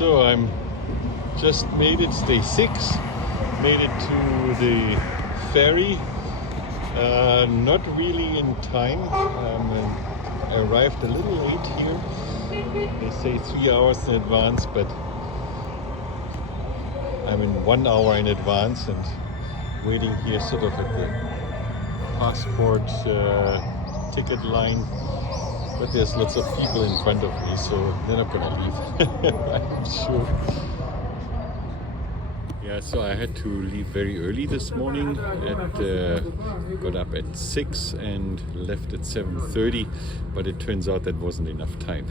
So I'm just made it, day 6, made it to the ferry, not really in time. I arrived a little late here. They say 3 hours in advance, but I'm in 1 hour in advance and waiting here sort of at the passport ticket line. But there's lots of people in front of me, so they're not gonna leave, I'm sure. Yeah, so I had to leave very early this morning. Got up at 6 and left at 7:30, but it turns out that wasn't enough time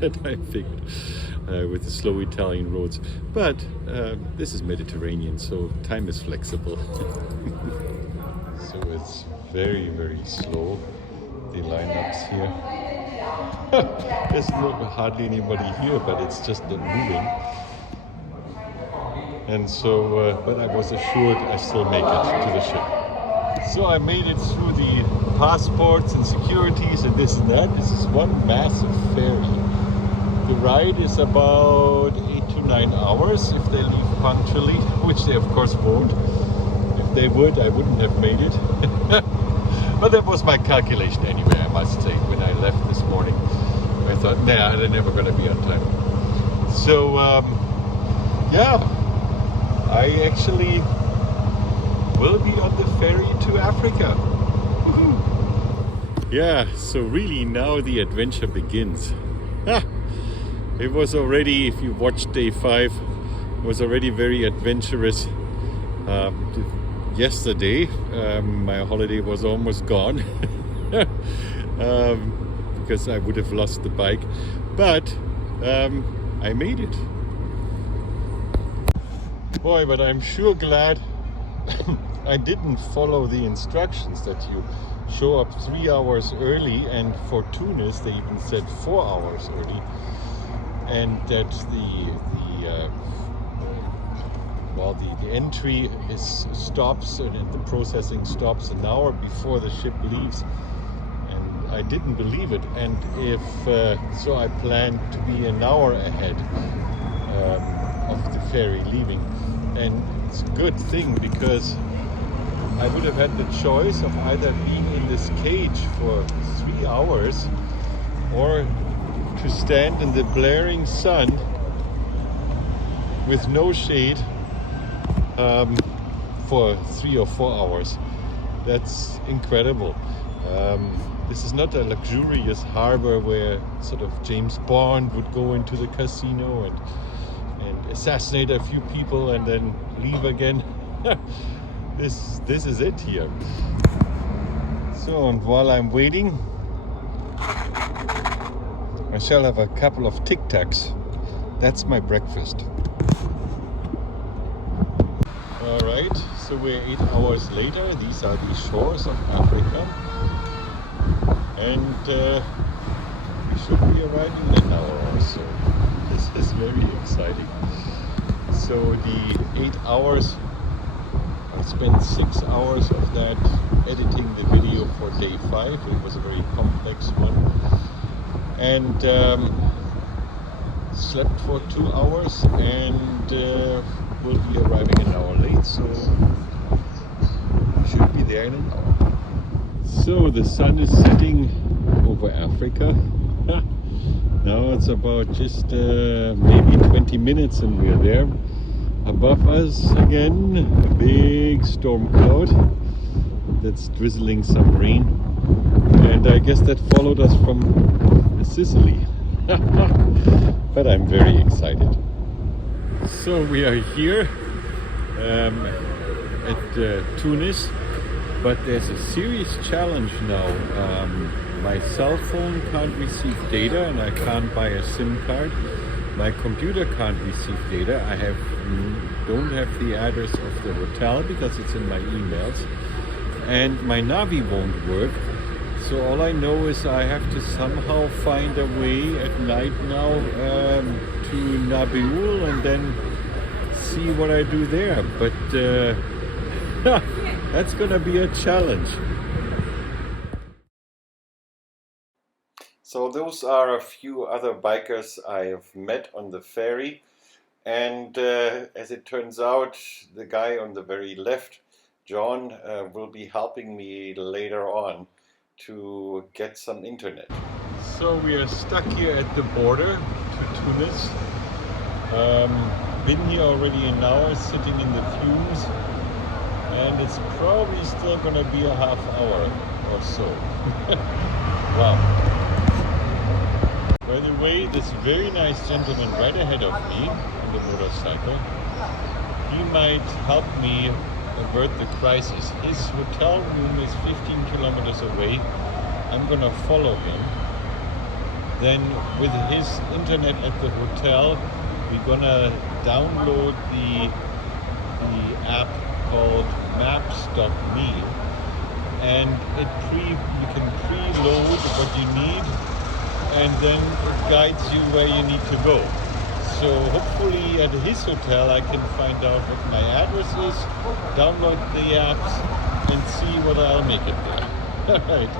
that I figured with the slow Italian roads. But this is Mediterranean, so time is flexible. So it's very, very slow, the lineups here. There's hardly anybody here, but it's just not moving. And so, but I was assured I still make it to the ship. So I made it through the passports and securities and this and that. This is one massive ferry. The ride is about 8 to 9 hours if they leave punctually, which they of course won't. If they would, I wouldn't have made it. But that was my calculation anyway, I must say, when I left this morning. I thought, nah, they're never going to be on time. So, yeah, I actually will be on the ferry to Africa. Yeah, so really now the adventure begins. It was already, if you watched day 5, it was already very adventurous. Yesterday, my holiday was almost gone. Because I would have lost the bike, but I made it. Boy, but I'm sure glad I didn't follow the instructions that you show up 3 hours early, and for Tunis they even said 4 hours early, and that the entry stops and the processing stops an hour before the ship leaves. I didn't believe it, and if so, I planned to be an hour ahead of the ferry leaving, and it's a good thing because I would have had the choice of either being in this cage for 3 hours or to stand in the blaring sun with no shade for 3 or 4 hours. That's incredible. This is not a luxurious harbor where sort of James Bond would go into the casino and assassinate a few people and then leave again. This is it here. So, and while I'm waiting, I shall have a couple of Tic Tacs. That's my breakfast. All right, so we're 8 hours later. These are the shores of Africa. And we should be arriving in an hour or so. This is very exciting. So the 8 hours, I spent 6 hours of that editing the video for day 5. It was a very complex one. And slept for 2 hours and will be arriving an hour late. So we should be there in an hour. So the sun is setting over Africa. Now it's about just maybe 20 minutes and we're there. Above us again, a big storm cloud that's drizzling some rain. And I guess that followed us from Sicily. But I'm very excited. So we are here at Tunis. But there's a serious challenge now. My cell phone can't receive data and I can't buy a SIM card. My computer can't receive data. I don't have the address of the hotel because it's in my emails. And my Navi won't work. So all I know is I have to somehow find a way at night now to Nabiul and then see what I do there. But that's gonna be a challenge. So those are a few other bikers I have met on the ferry. And as it turns out, the guy on the very left, John, will be helping me later on to get some internet. So we are stuck here at the border to Tunis. Been here already an hour, sitting in the fumes, and it's probably still gonna be a half hour or so. Wow. By the way, this very nice gentleman right ahead of me on the motorcycle, he might help me avert the crisis. His hotel room is 15 kilometers away. I'm gonna follow him. Then with his internet at the hotel, we're gonna download the app called Maps.me, and you can preload what you need, and then it guides you where you need to go. So hopefully at his hotel I can find out what my address is, download the apps, and see whether I'll make it there. All right.